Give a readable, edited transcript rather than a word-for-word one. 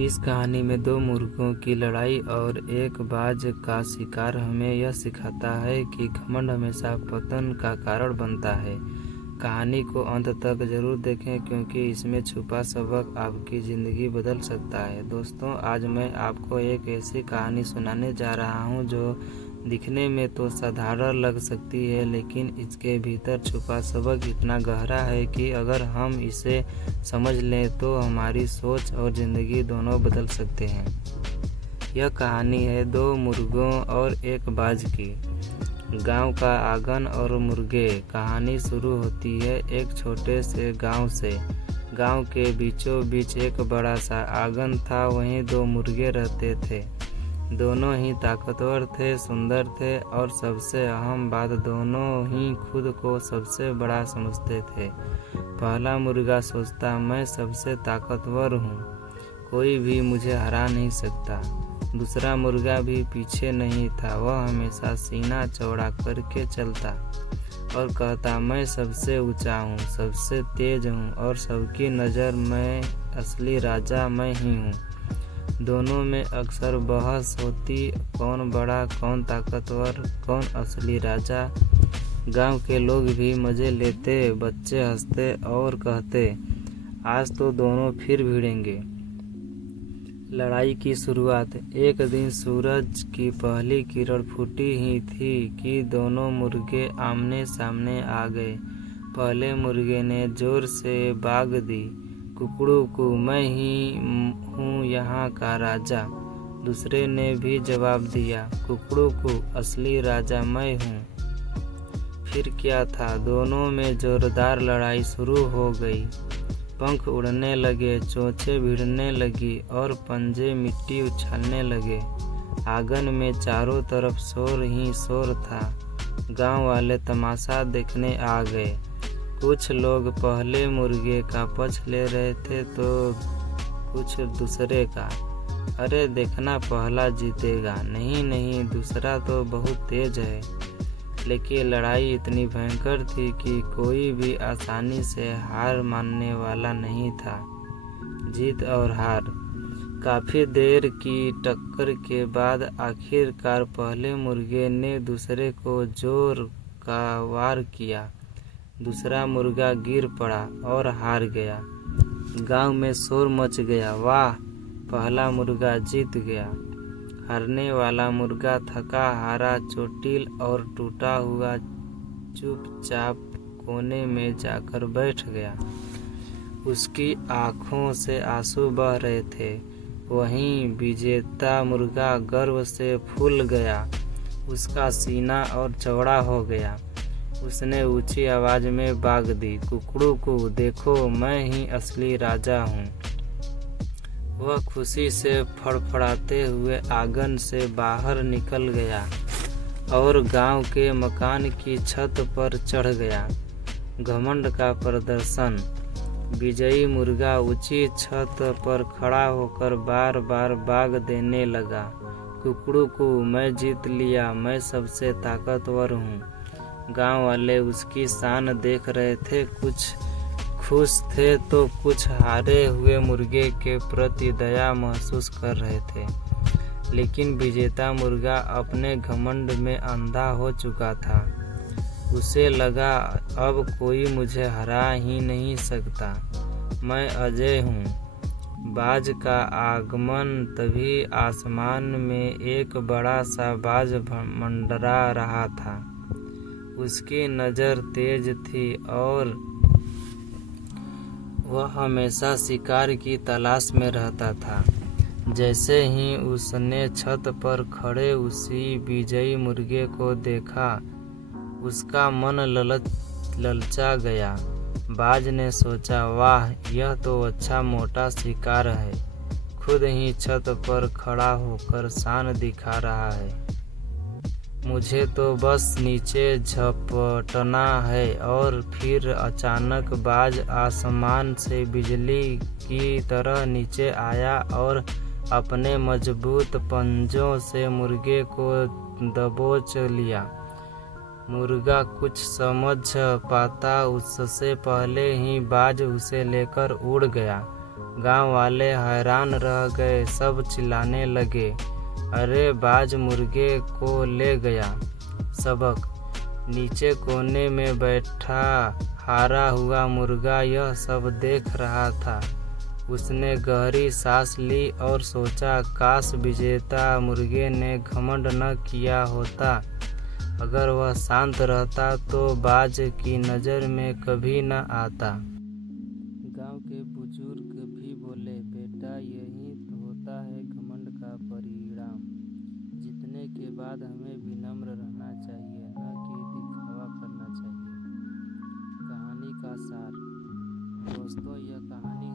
इस कहानी में दो मुर्गों की लड़ाई और एक बाज का शिकार हमें यह सिखाता है कि घमंड हमेशा पतन का कारण बनता है। कहानी को अंत तक जरूर देखें क्योंकि इसमें छुपा सबक आपकी ज़िंदगी बदल सकता है। दोस्तों, आज मैं आपको एक ऐसी कहानी सुनाने जा रहा हूँ जो दिखने में तो साधारण लग सकती है, लेकिन इसके भीतर छुपा सबक इतना गहरा है कि अगर हम इसे समझ लें तो हमारी सोच और ज़िंदगी दोनों बदल सकते हैं। यह कहानी है दो मुर्गों और एक बाज की। गांव का आंगन और मुर्गे। कहानी शुरू होती है एक छोटे से गांव से। गांव के बीचों बीच एक बड़ा सा आंगन था, वहीं दो मुर्गे रहते थे। दोनों ही ताकतवर थे, सुंदर थे और सबसे अहम बात, दोनों ही खुद को सबसे बड़ा समझते थे। पहला मुर्गा सोचता, मैं सबसे ताकतवर हूँ, कोई भी मुझे हरा नहीं सकता। दूसरा मुर्गा भी पीछे नहीं था, वह हमेशा सीना चौड़ा करके चलता और कहता, मैं सबसे ऊंचा हूँ, सबसे तेज हूँ और सबकी नज़र में असली राजा मैं ही हूँ। दोनों में अक्सर बहस होती, कौन बड़ा, कौन ताकतवर, कौन असली राजा। गांव के लोग भी मज़े लेते, बच्चे हंसते और कहते, आज तो दोनों फिर भिड़ेंगे। लड़ाई की शुरुआत। एक दिन सूरज की पहली किरण फूटी ही थी कि दोनों मुर्गे आमने सामने आ गए। पहले मुर्गे ने जोर से बाग दी, कुकड़ू, मैं ही हूँ यहाँ का राजा। दूसरे ने भी जवाब दिया, कुकड़ू, असली राजा मैं हूँ। फिर क्या था, दोनों में जोरदार लड़ाई शुरू हो गई। पंख उड़ने लगे, चोंचें भिड़ने लगी और पंजे मिट्टी उछालने लगे। आंगन में चारों तरफ शोर ही शोर था। गांव वाले तमाशा देखने आ गए। कुछ लोग पहले मुर्गे का पक्ष ले रहे थे तो कुछ दूसरे का। अरे देखना, पहला जीतेगा। नहीं, दूसरा तो बहुत तेज है। लेकिन लड़ाई इतनी भयंकर थी कि कोई भी आसानी से हार मानने वाला नहीं था। जीत और हार। काफ़ी देर की टक्कर के बाद आखिरकार पहले मुर्गे ने दूसरे को जोर का वार किया। दूसरा मुर्गा गिर पड़ा और हार गया। गांव में शोर मच गया, वाह, पहला मुर्गा जीत गया। हारने वाला मुर्गा थका हारा, चोटिल और टूटा हुआ चुपचाप कोने में जाकर बैठ गया। उसकी आंखों से आंसू बह रहे थे। वहीं विजेता मुर्गा गर्व से फूल गया, उसका सीना और चौड़ा हो गया। उसने ऊंची आवाज में बाग दी, कुकड़ू, देखो मैं ही असली राजा हूँ। वह खुशी से फड़फड़ाते हुए आंगन से बाहर निकल गया और गांव के मकान की छत पर चढ़ गया। घमंड का प्रदर्शन। विजयी मुर्गा ऊंची छत पर खड़ा होकर बार बार बाग देने लगा, कुकड़ू, मैं जीत लिया, मैं सबसे ताकतवर हूँ। गांव वाले उसकी शान देख रहे थे, कुछ खुश थे तो कुछ हारे हुए मुर्गे के प्रति दया महसूस कर रहे थे। लेकिन विजेता मुर्गा अपने घमंड में अंधा हो चुका था। उसे लगा, अब कोई मुझे हरा ही नहीं सकता, मैं अजय हूँ। बाज का आगमन। तभी आसमान में एक बड़ा सा बाज मंडरा रहा था। उसकी नज़र तेज थी और वह हमेशा शिकार की तलाश में रहता था। जैसे ही उसने छत पर खड़े उसी विजयी मुर्गे को देखा, उसका मन ललचा गया। बाज ने सोचा, वाह, यह तो अच्छा मोटा शिकार है, खुद ही छत पर खड़ा होकर शान दिखा रहा है। मुझे तो बस नीचे झपटना है। और फिर अचानक बाज आसमान से बिजली की तरह नीचे आया और अपने मजबूत पंजों से मुर्गे को दबोच लिया। मुर्गा कुछ समझ पाता उससे पहले ही बाज उसे लेकर उड़ गया। गांव वाले हैरान रह गए, सब चिल्लाने लगे, अरे बाज मुर्गे को ले गया। सबक: नीचे कोने में बैठा हारा हुआ मुर्गा यह सब देख रहा था। उसने गहरी सांस ली और सोचा, काश विजेता मुर्गे ने घमंड न किया होता। अगर वह शांत रहता तो बाज की नज़र में कभी न आता। गांव के बुजुर्ग भी बोले, बेटा यही तो होता है घमंड का परिणाम। जीतने के बाद हमें विनम्र रहना चाहिए, न कि दिखावा करना चाहिए। कहानी का सार: दोस्तों, यह कहानी